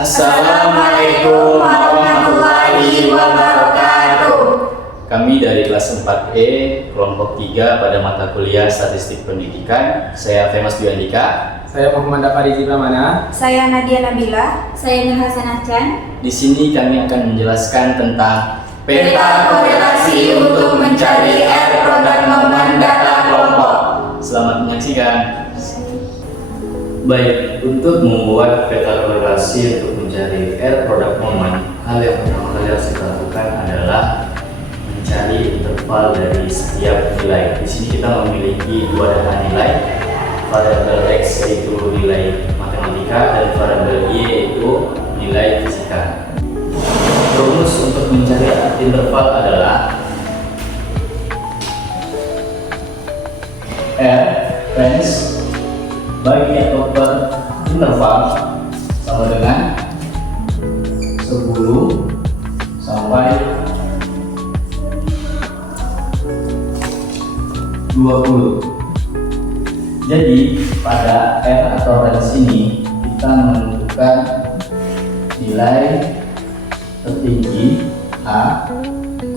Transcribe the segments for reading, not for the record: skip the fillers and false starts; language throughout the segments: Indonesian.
Assalamualaikum warahmatullahi wabarakatuh. Kami dari kelas 4E, kelompok 3 pada mata kuliah Statistik Pendidikan. Saya Femas Dwi Andika. Saya Muhammad Afarizi Pramana. Saya Nadia Nabila. Saya Nur Hasan Acan. Di sini kami akan menjelaskan tentang Peta korelasi untuk mencari R produk momen data kelompok. Selamat menyaksikan. Baik, untuk membuat peta korelasi untuk mencari R produk momen, hal yang pertama kali harus kita lakukan adalah mencari interval dari setiap nilai. Di sini kita memiliki dua data nilai, variabel X yaitu nilai matematika dan variabel Y yaitu nilai fisika. Rumus untuk mencari interval adalah R range bagi atau per interval sama dengan 10 sampai 20. Jadi pada R atau range ini kita menentukan nilai tertinggi A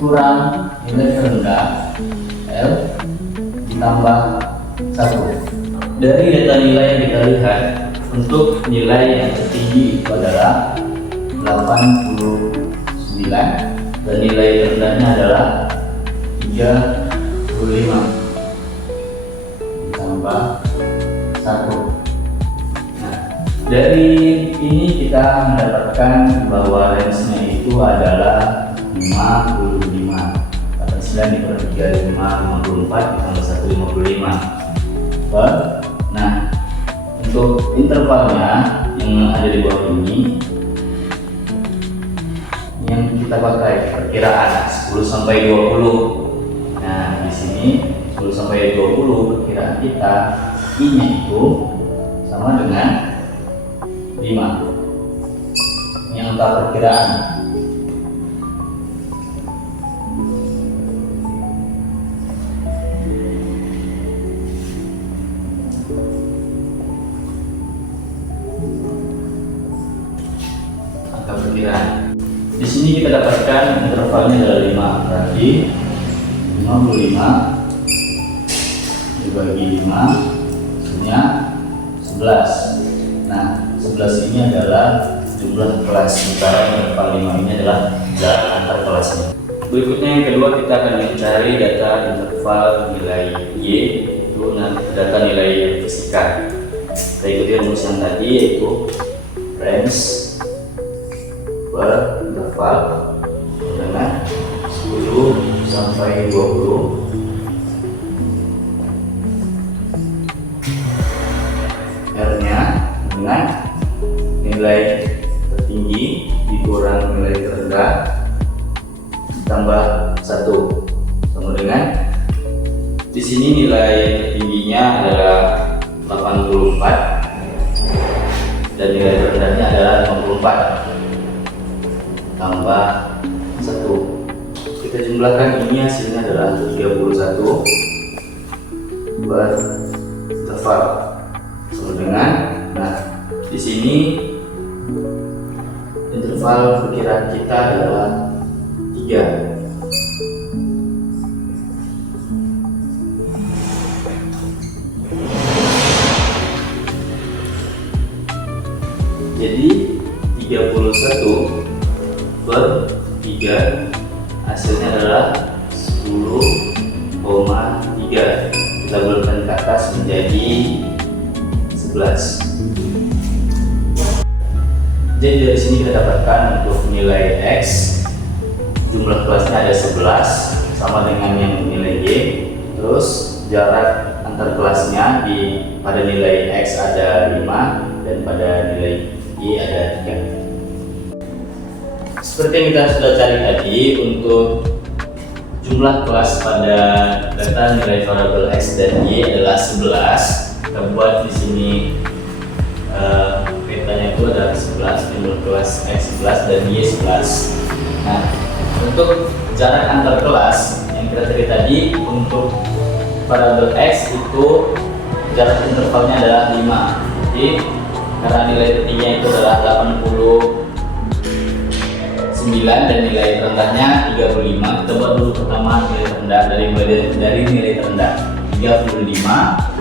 kurang nilai terendah L ditambah 1. Dari data nilai yang kita lihat, untuk nilai yang tertinggi itu adalah 89 dan nilai terendahnya adalah 35 ditambah 1. Nah, dari ini kita mendapatkan bahwa range-nya itu adalah 55. 89 dikurangi 35, 54 ditambah 1, 55. Nah, untuk intervalnya yang ada di bawah ini yang kita pakai perkiraan 10 sampai 20. Nah, di sini 10 sampai 20 perkiraan kita I-nya itu sama dengan 5. Yang angka perkiraan. Perkiraan. Di sini kita dapatkan intervalnya adalah 5, berarti 55 dibagi 5 hasilnya 11. Nah, 11 ini adalah jumlah kelas, sementara interval 5 ini adalah jarak antar kelasnya. Berikutnya yang kedua, kita akan mencari data interval nilai Y, itu data nilai fisika. Kita ikuti rumus yang tadi, yaitu range per interval dengan 10 sampai 20. R-nya dengan nilai tertinggi dikurang nilai terendah ditambah 1 sama dengan di sini nilai tertingginya adalah 84 dan nilai terendahnya adalah 54 tambah 1. Kita jumlahkan, ini hasilnya adalah 31 per interval sama dengan, nah di sini interval perkiraan kita adalah 3. Jadi 31 per 3 hasilnya adalah 10,3. Kita bulatkan ke atas menjadi 11. Jadi dari sini kita dapatkan untuk nilai X jumlah kelasnya ada 11 sama dengan yang nilai Y. Terus jarak antar kelasnya pada nilai X ada 5 dan pada nilai Y ada 3. Seperti yang kita sudah cari tadi, untuk jumlah kelas pada data nilai variabel X dan Y adalah 11. Kita buat di sini petanya itu adalah 11, jumlah kelas X 11 dan Y 11. Nah, untuk jarak antar kelas yang kita cari tadi, untuk variabel X itu jarak intervalnya adalah 5. Jadi karena nilai tertingginya itu adalah 89 dan nilai terendahnya 35. Kita buat dulu pertama nilai terendah dari nilai terendah 35.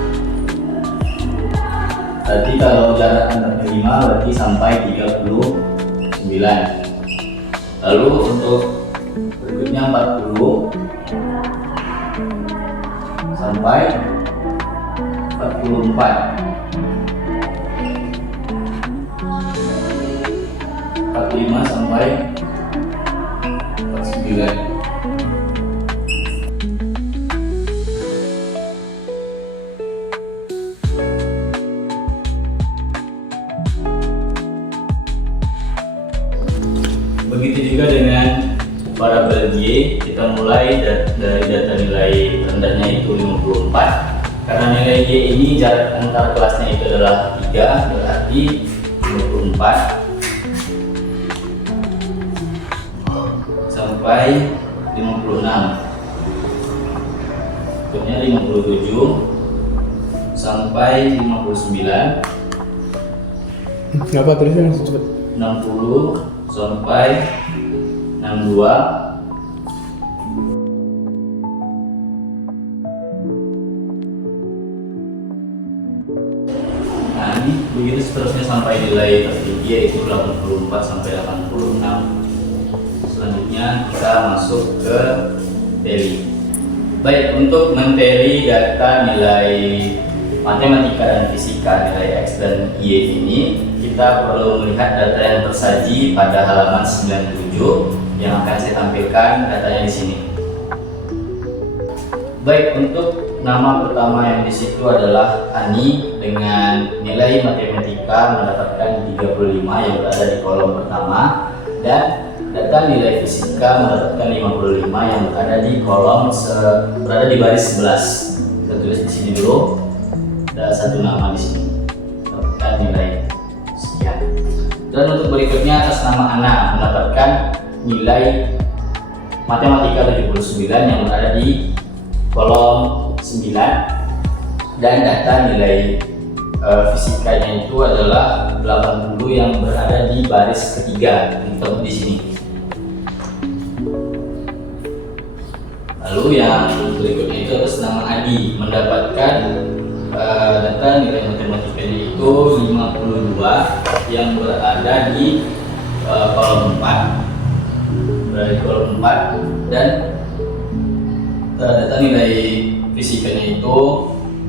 Berarti kalau jarak antar 5 berarti sampai 39. Lalu untuk berikutnya 40 sampai 44. 45 sampai 49. Begitu juga dengan variabel Y, kita mulai dari data nilai rendahnya itu 54. Karena nilai Y ini jarak antar kelasnya itu adalah 3, berarti 54 sampai 56. Berikutnya 57 sampai 59. Kenapa tulisnya langsung cepet? 60 sampai 62. Nah ini begitu seterusnya sampai nilai tertinggi yaitu 84 sampai 86. Selanjutnya kita masuk ke tally. Baik, untuk mentally data nilai matematika dan fisika, nilai X dan Y ini, kita perlu melihat data yang tersaji pada halaman 97 yang akan saya tampilkan datanya di sini. Baik, untuk nama pertama yang di situ adalah Ani dengan nilai matematika mendapatkan 35 yang berada di kolom pertama, dan data nilai fisika mendapatkan 55 yang berada di kolom berada di baris 11. Kita tulis di sini dulu. Ada satu nama di sini. Dapatkan nilai sekian. Dan untuk berikutnya atas nama Ana mendapatkan nilai matematika 79 yang berada di kolom 9, dan data nilai fisikanya itu adalah 80 yang berada di baris ketiga di sini. Lalu yang berikutnya itu atas nama Adi mendapatkan data nilai matematikanya itu 52 yang berada di kolom 4, dan data nilai fisikanya itu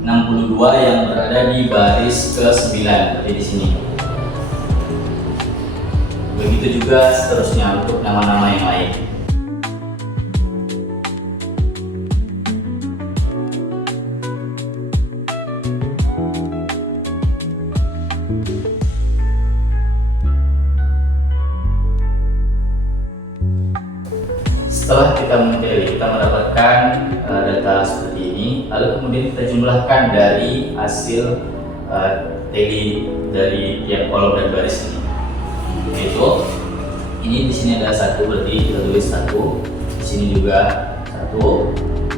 62 yang berada di baris ke-9 seperti di sini. Begitu juga seterusnya untuk nama-nama yang lain. Setelah kita mentally, kita mendapatkan data seperti ini, lalu kemudian kita jumlahkan dari hasil tally dari tiap kolom dan baris ini. Yaitu ini di sini ada 1, berarti kita tulis 1, di sini juga 1,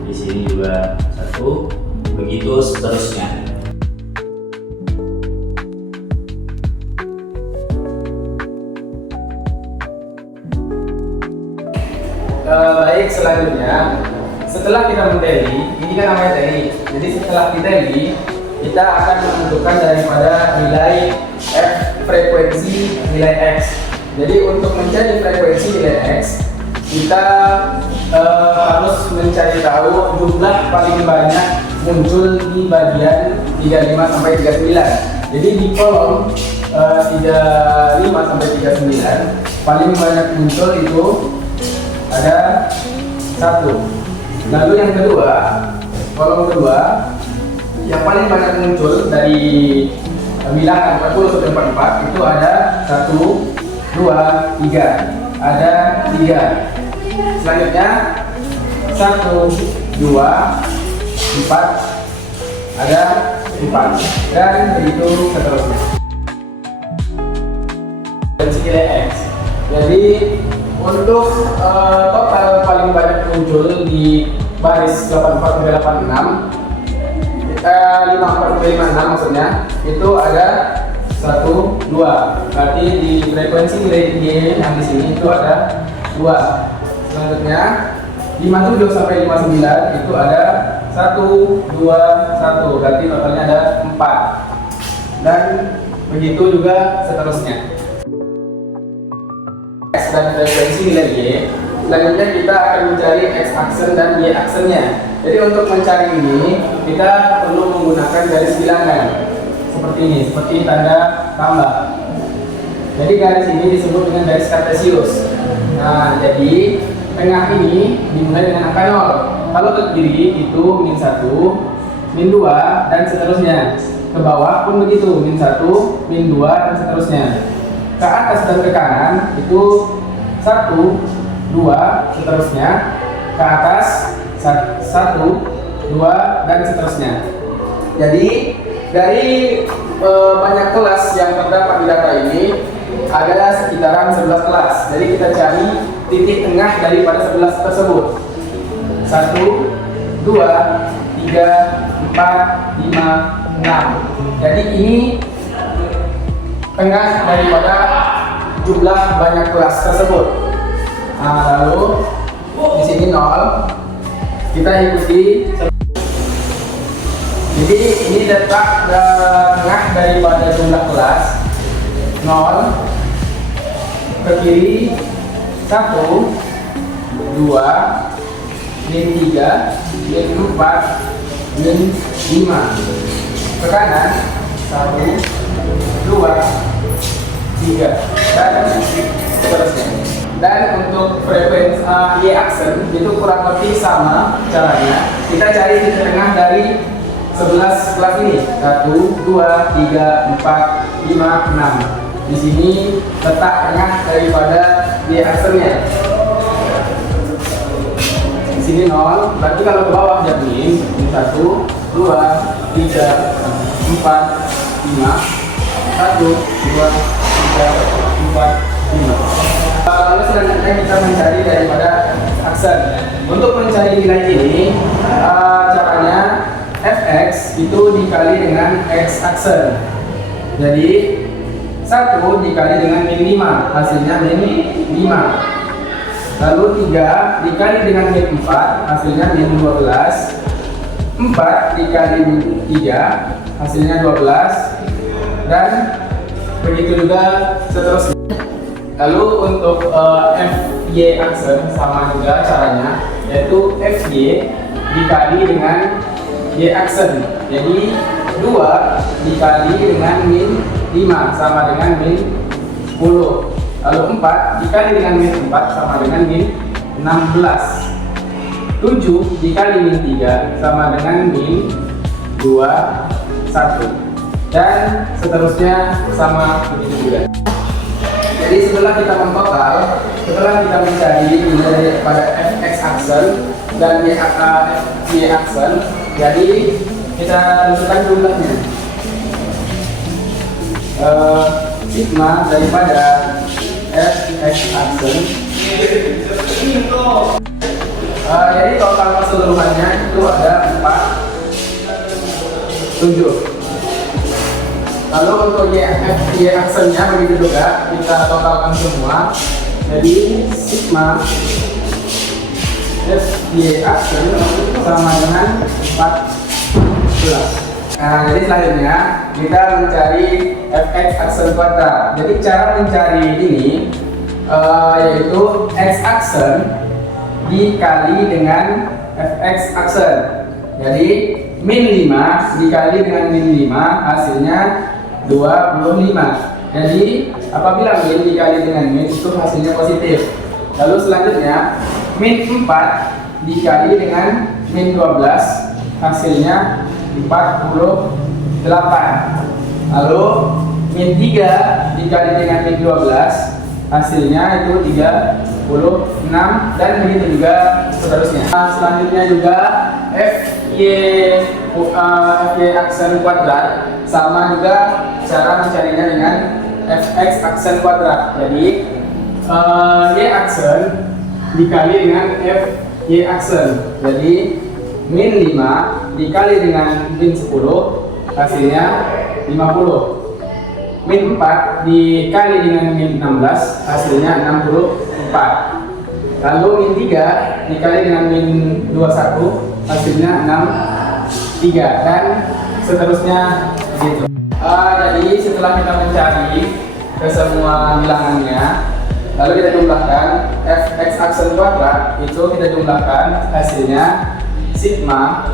di sini juga 1, begitu seterusnya. Baik, selanjutnya setelah kita men-tally, ini kan namanya tally. Jadi setelah di-tally, kita akan menentukan daripada nilai F, frekuensi nilai X. Jadi untuk mencari frekuensi nilai X, kita harus mencari tahu jumlah paling banyak muncul di bagian 35 sampai 39. Jadi di kolom 35 sampai 39 paling banyak muncul itu ada 1. Lalu yang kedua, kolom kedua yang paling banyak muncul dari bilangan 40 sampai 44 itu ada 1, 2, 3. Ada 3. Selanjutnya 1, 2, 4. Ada 4. Dan begitu seterusnya. Frekuensi nilai X. Jadi untuk total paling banyak muncul di baris 84 sampai 86, 54 sampai 56 maksudnya, itu ada 1, 1, 2. Berarti di frekuensi nilai Y yang di sini itu ada 2. Selanjutnya 57 sampai 59 itu ada 1, 2, 1. Berarti totalnya ada 4. Dan begitu juga seterusnya. X dan frekuensi nilai Y. Selanjutnya kita akan mencari X aksen dan Y aksennya. Jadi untuk mencari ini kita perlu menggunakan garis bilangan seperti ini, seperti tanda tambah. Jadi garis ini disebut dengan garis kartesius. Nah, jadi tengah ini dimulai dengan angka 0. Kalau ke kiri itu -1, -2 dan seterusnya. Ke bawah pun begitu, -1, -2 dan seterusnya. Ke atas dan ke kanan itu 1, 2 seterusnya. Ke atas 1, 2 dan seterusnya. Jadi dari banyak kelas yang terdapat di data ini ada sekitaran 11 kelas. Jadi kita cari titik tengah daripada 11 tersebut. 1, 2, 3, 4, 5, 6. Jadi ini tengah daripada jumlah banyak kelas tersebut. Nah, lalu di sini 0. Kita ikuti. Jadi ini letak tengah daripada jumlah kelas 0 ke kiri 1, 2, -3, -4, -5. Ke kanan 1, 2, 3 dan seterusnya. Dan untuk frekuensi Y aksen itu kurang lebih sama caranya. Kita cari titik tengah dari 11 kelas ini. 1, 2, 3, 4, 5, 6. Di sini letak tengah daripada Y aksennya. Di sini 0. Berarti kalau ke bawah jadi 1, 2, 3, 4, 5. 1, 2, 3, 4, 5. Lalu selanjutnya kita mencari daripada aksen. Untuk mencari nilai ini, caranya fx itu dikali dengan x aksen. Jadi 1 dikali dengan -5, hasilnya -5. Lalu 3 dikali dengan -4, hasilnya -12. 4 dikali 3, hasilnya 12. Dan begitu juga seterusnya. Lalu untuk FY aksen sama juga caranya, yaitu FY dikali dengan Y aksen. Jadi 2 dikali dengan -5 sama dengan -10. Lalu 4 dikali dengan -4 sama dengan -16. 7 dikali -3 sama dengan -21. Dan seterusnya sama begitu juga. Jadi setelah kita memtotal, setelah kita mencari nilai pada fx aksen dan y aksen, jadi kita tentukan jumlahnya. Sigma daripada fx aksen. Jadi total keseluruhannya itu ada 7. Lalu untuk Y aksennya begitu juga, kita totalkan semua. Jadi sigma Y aksen sama dengan 14. Nah, jadi selanjutnya kita mencari fx aksen kuadrat. Jadi cara mencari ini yaitu x aksen dikali dengan fx aksen. Jadi -5 dikali dengan -5 hasilnya 25. Jadi apabila min dikali dengan min itu hasilnya positif. Lalu selanjutnya -4 dikali dengan -12 hasilnya 48. Lalu -3 dikali dengan -12 hasilnya itu 36 dan begitu juga seterusnya. Selanjutnya juga FY aksen kuadrat sama juga cara mencarinya dengan fx aksen kuadrat. Jadi Y aksen dikali dengan FY aksen. Jadi -5 dikali dengan -10 hasilnya 50. min 4 dikali dengan min 16 hasilnya 64. Lalu min 3 dikali dengan min 21 hasilnya 63 dan seterusnya begitu. Jadi setelah kita mencari ke semua bilangannya, lalu kita jumlahkan fx aksen kuadrat, itu kita jumlahkan hasilnya sigma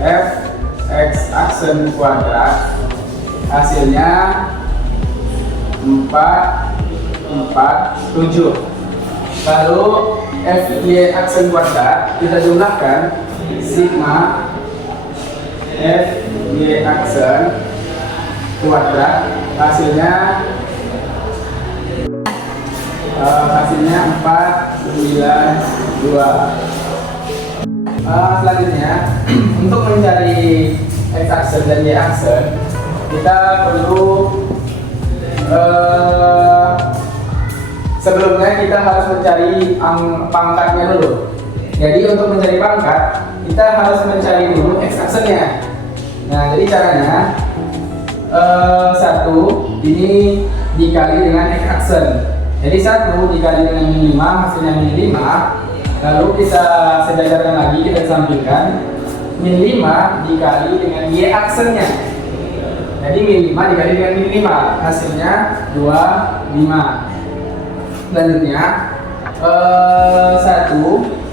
fx aksen kuadrat hasilnya 447. Lalu fy aksen kuadrat kita jumlahkan sigma fy aksen kuadrat hasilnya 492. Selanjutnya untuk mencari x aksen dan y aksen kita perlu sebelumnya kita harus mencari pangkatnya dulu. Jadi untuk mencari pangkat kita harus mencari dulu x aksennya. Nah, jadi caranya 1 ini dikali dengan x aksen. Jadi 1 dikali dengan min 5 hasilnya min 5. Lalu kita sejajarkan lagi, kita sampingkan min 5 dikali dengan y aksennya. Jadi min 5 dikali dengan min 5 hasilnya 25. Selanjutnya 1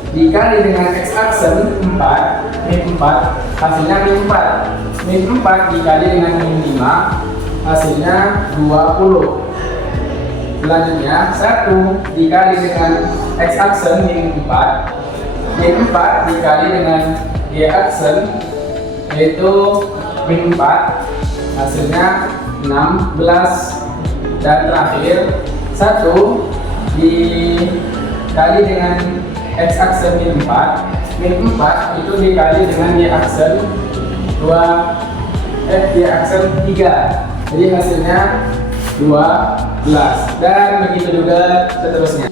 dikali dengan x aksen 4 min 4 hasilnya min 4. Min 4 dikali dengan min 5 hasilnya 20. Selanjutnya 1 dikali dengan x aksen min 4 dikali dengan y aksen yaitu min 4 hasilnya 16. Dan terakhir 1 dikali dengan x aksen min 4 itu dikali dengan y aksen y aksen 3, jadi hasilnya 12 dan begitu juga seterusnya.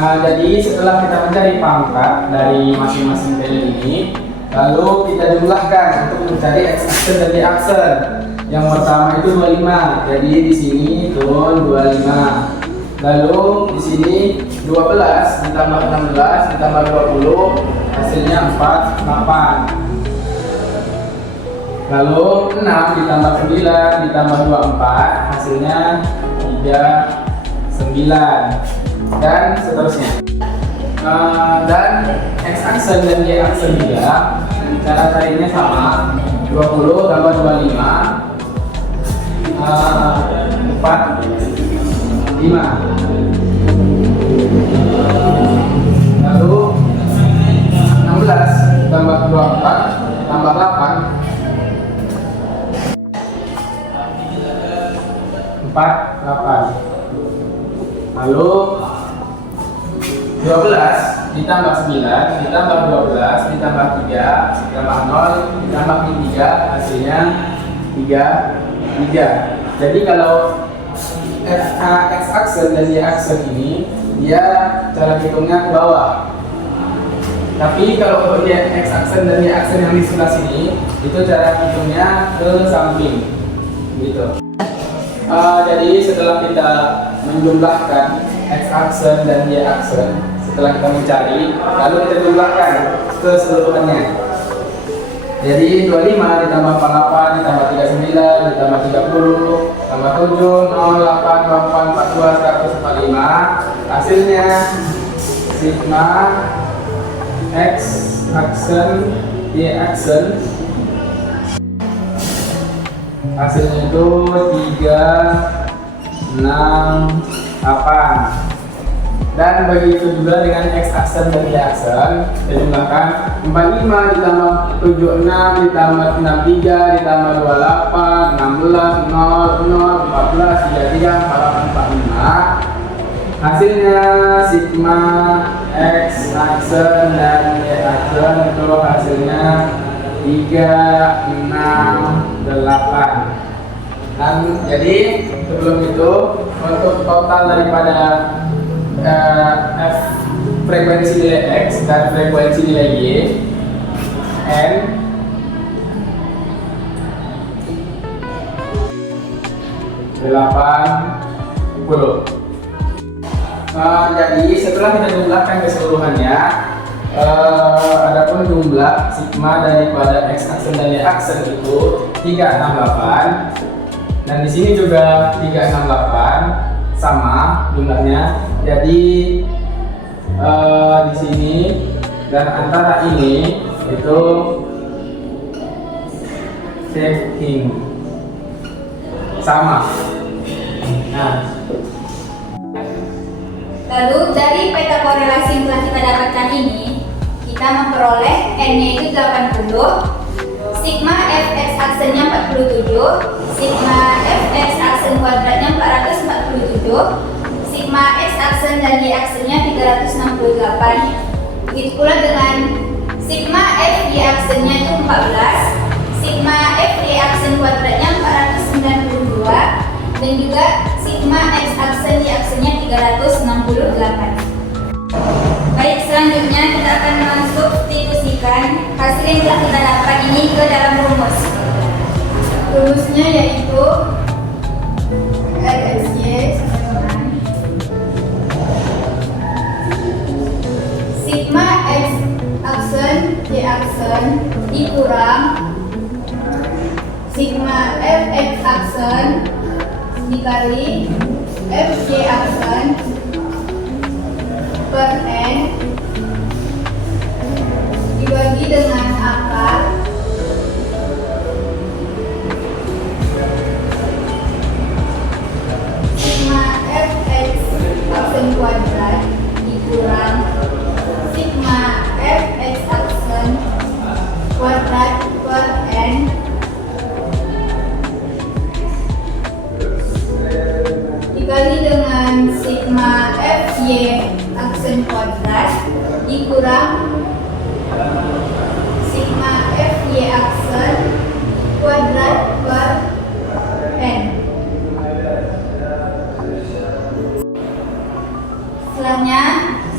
Jadi setelah kita mencari pangkat dari masing-masing value ini, lalu kita jumlahkan untuk mencari x aksen dan y aksen. Yang pertama itu 25, jadi di sini turun 25. Lalu di sini 12 ditambah 16 ditambah 20 hasilnya 48. Lalu 6 ditambah 9 ditambah 24 hasilnya 39 dan seterusnya. Dan x aksen dan y aksen juga cara carinya sama, 20 tambah 25 45. Lalu 16 tambah 24 tambah 8 48. Lalu 12 ditambah 9 ditambah 12 ditambah 3 ditambah 0 ditambah 3 hasilnya 33. Jadi kalau x aksen dan y aksen ini dia cara hitungnya ke bawah. Tapi kalau untuk x aksen dan y aksen yang di sebelah sini itu cara hitungnya ke samping gitu. Jadi setelah kita menjumlahkan x aksen dan y aksen, setelah kita mencari, lalu kita jumlahkan keseluruhannya. Jadi 25 ditambah 48 ditambah 39 ditambah 30 tambah 7 0 8 24 42 145 hasilnya sigma x aksen y aksen hasilnya itu 368. Dan begitu juga dengan x aksen dan y aksen, kita jumlahkan 45 ditambah 76 ditambah 63 ditambah 28 16 0 0 14 33 48 45 hasilnya sigma x aksen dan y aksen itu hasilnya 368. Dan jadi sebelum itu untuk total daripada frekuensi nilai x dan frekuensi nilai y n Jadi setelah kita jumlahkan keseluruhannya, adapun jumlah sigma daripada x aksen dan y aksen itu 368, dan di sini juga 368 sama jumlahnya. Jadi di sini dan antara ini itu checking sama. Nah, Lalu dari peta korelasi yang telah kita dapatkan ini, kita memperoleh N-nya itu 80, sigma fx aksennya 47, sigma fx aksen kuadratnya 447, sigma x aksen dan y aksennya 368. Begitu pula dengan sigma f y aksennya itu 14, sigma f y aksen kuadratnya 492, dan juga sigma x aksen y aksennya 368. Baik, selanjutnya kita akan mensubstitusikan hasil yang telah kita dapat ini ke dalam rumus. Rumusnya yaitu LXY sama dengan sigma x aksen y aksen dikurang sigma fx aksen dikali fy aksen per n dibagi dengan akar sigma fx aksen kuadrat dikurang sigma fx aksen kuadrat per n dikali dengan sigma fy aksen kuadrat dikurang sigma fy aksen kuadrat per n.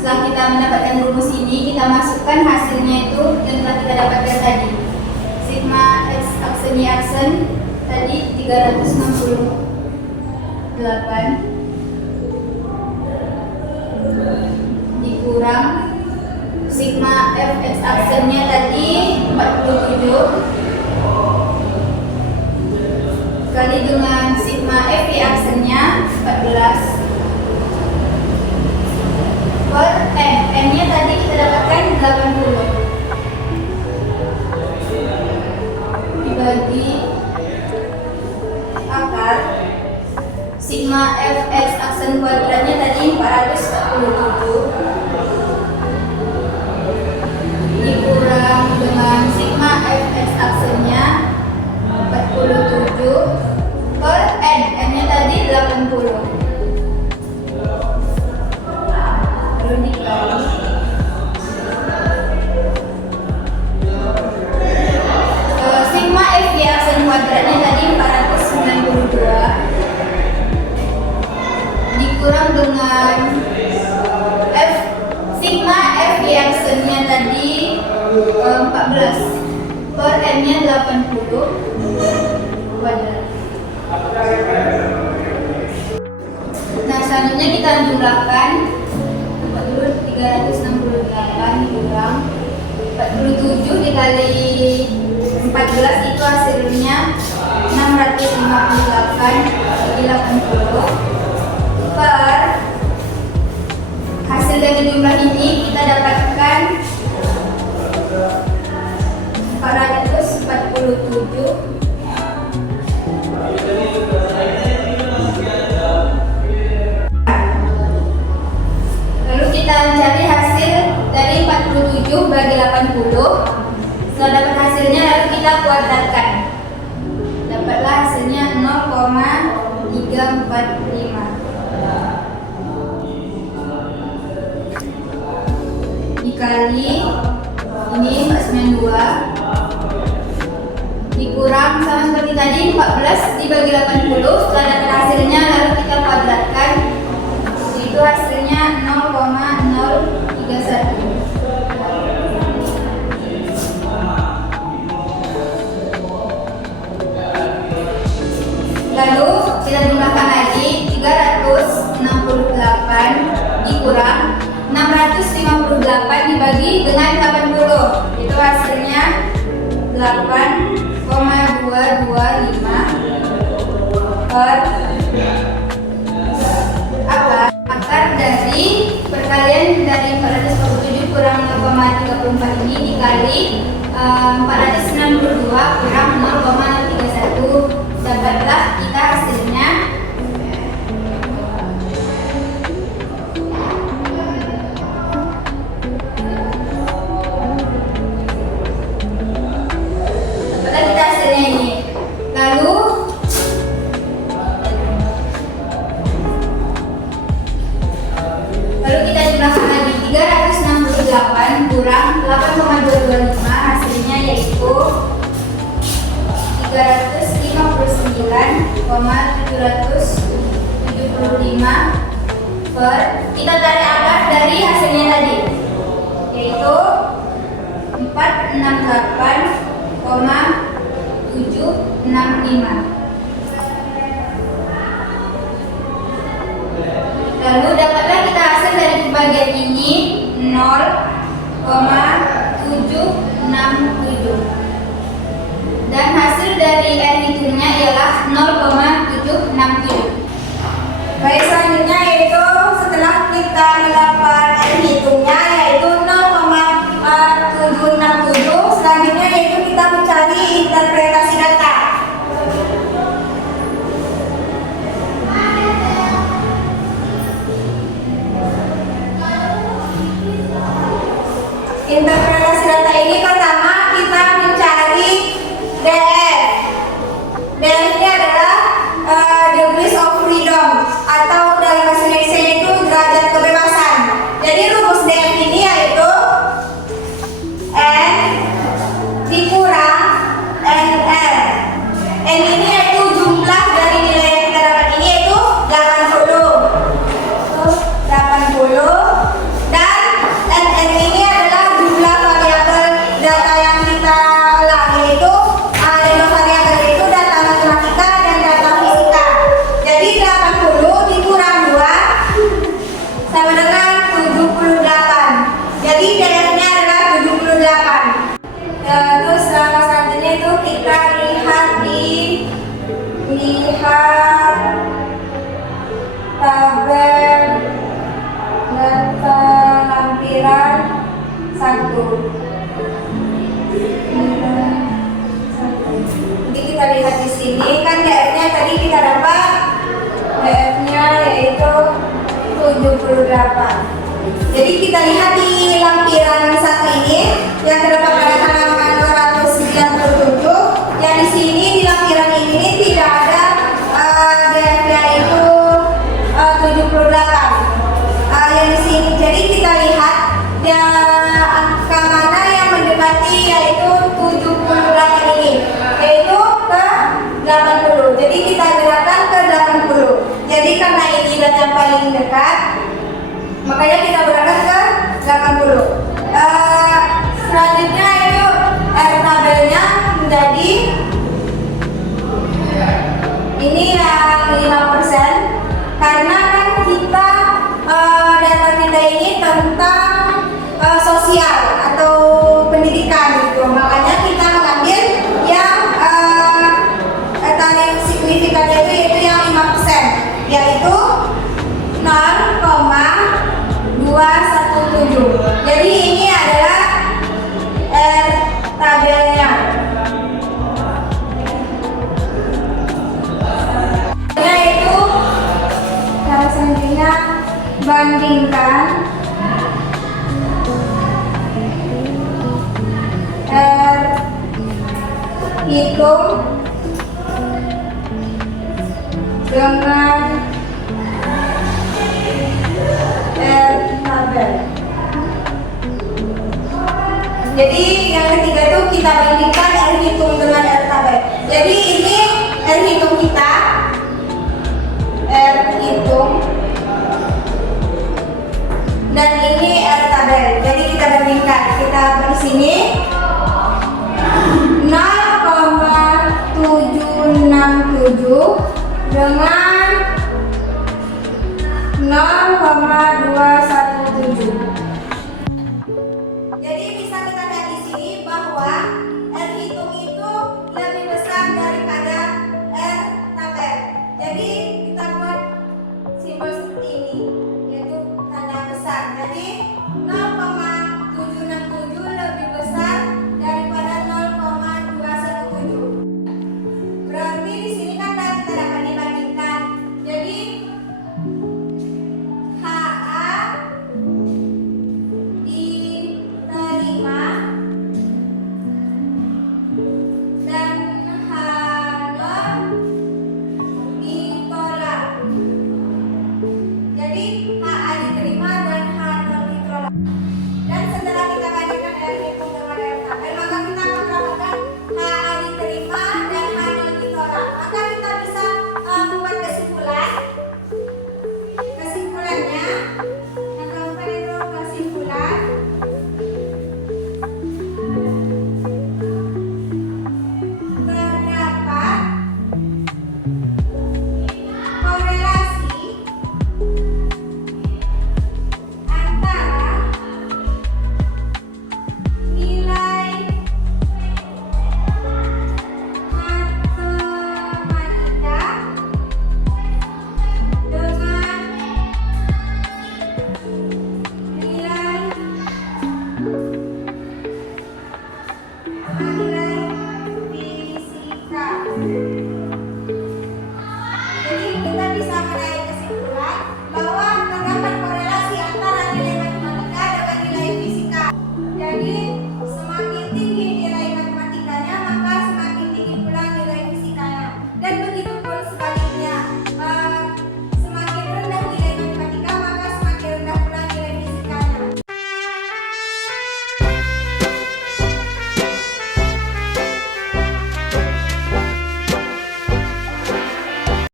Setelah kita mendapatkan rumus ini, kita masukkan hasilnya itu yang telah kita dapatkan tadi. Sigma x aksen y aksen tadi 368 dikurang sigma fx aksennya tadi 47 kali dengan sigma fy aksennya 14 per n nya tadi kita dapatkan 80 dibagi akar sigma fx aksen kuadratnya tadi 447 dikurang dengan sigma fx aksennya 47 per n nya tadi 80 lalu dikali sigma fy aksen kuadratnya tadi 492 dikurang dengan sigma fy aksennya tadi 14 per n nya 80 kuadrat. Nah, selanjutnya kita jumlahkan dulu 368 dikurang 47 dikali 14 itu hasilnya 658 bagi 80 per hasil dari jumlah ini kita dapatkan 447. Lalu kita cari hasil dari 47 bagi 80. Setelah dapat hasilnya lalu kita kuadratkan. Dapatlah hasilnya 0,345 dikali ini 492 dikurang sama seperti tadi 14 dibagi 80. Setelah dapat hasilnya lalu kita kuadratkan, itu hasilnya 0,031. Lalu kita jumlahkan lagi 368 dikurang 658 dibagi dengan 80. Itu hasilnya 8,225 per akar dari perkalian dari 447 kurang 0,34 ini dikali 492 kurang 0,31. Dapatlah kita hasilnya 8 kurang 8,225 hasilnya yaitu 359,775 per kita tarik akar dari hasilnya tadi yaitu 468,765. Lalu dapatlah kita hasil dari pembagian ini 0,767 dan hasil dari R hitungnya ialah 0,767. Baik, selanjutnya yaitu setelah kita mendapat R hitungnya yaitu 0,767, selanjutnya yaitu kita mencari interpretasi data. Interpretasi data ini pertama kita mencari DF. DF-nya adalah degrees of freedom atau dalam bahasa Indonesia itu derajat kebebasan. Jadi rumus DF ini yaitu N dikurang NR. N ini yaitu jumlah dari nilai yang kita dapat ini yaitu 80. Dan NN ini adalah jumlah variabel data yang kita ulang, yaitu ada variabel itu data matematika dan data fisika. Jadi 80 dikurang 2 sama dengan 78. Jadi DF-nya adalah 78. Terus langkah selanjutnya itu kita lihat tabel data lampiran 1. Jadi kita lihat di sini kan DF-nya tadi kita dapat DF-nya yaitu 78. Jadi kita lihat di lampiran 1 ini yang terdapat pada halaman 297. Yang di sini di lampiran ini tidak ada DF-nya itu 78. Yang di sini jadi kita lihat angka mana yang mendekati yaitu 78 ini yaitu ke 80. Jadi kita gerakkan ke 80. Jadi karena ini data yang paling dekat makanya kita berangkat ke 80. Selanjutnya itu R tabelnya menjadi ini yang 5% karena kan kita data kita ini tentang sosial atau pendidikan gitu, makanya kita mengambil yang tarif signifikannya itu yaitu yang 5%, yaitu 0,217. Jadi ini adalah R tabelnya. Yaitu cara selanjutnya bandingkan R hitung dengan R tabel. Jadi yang ketiga itu kita bandingkan R hitung dengan R tabel. Jadi ini R hitung kita, R hitung, dan ini R tabel. Jadi kita bandingkan. Kita di sini 0,767 dengan 0,2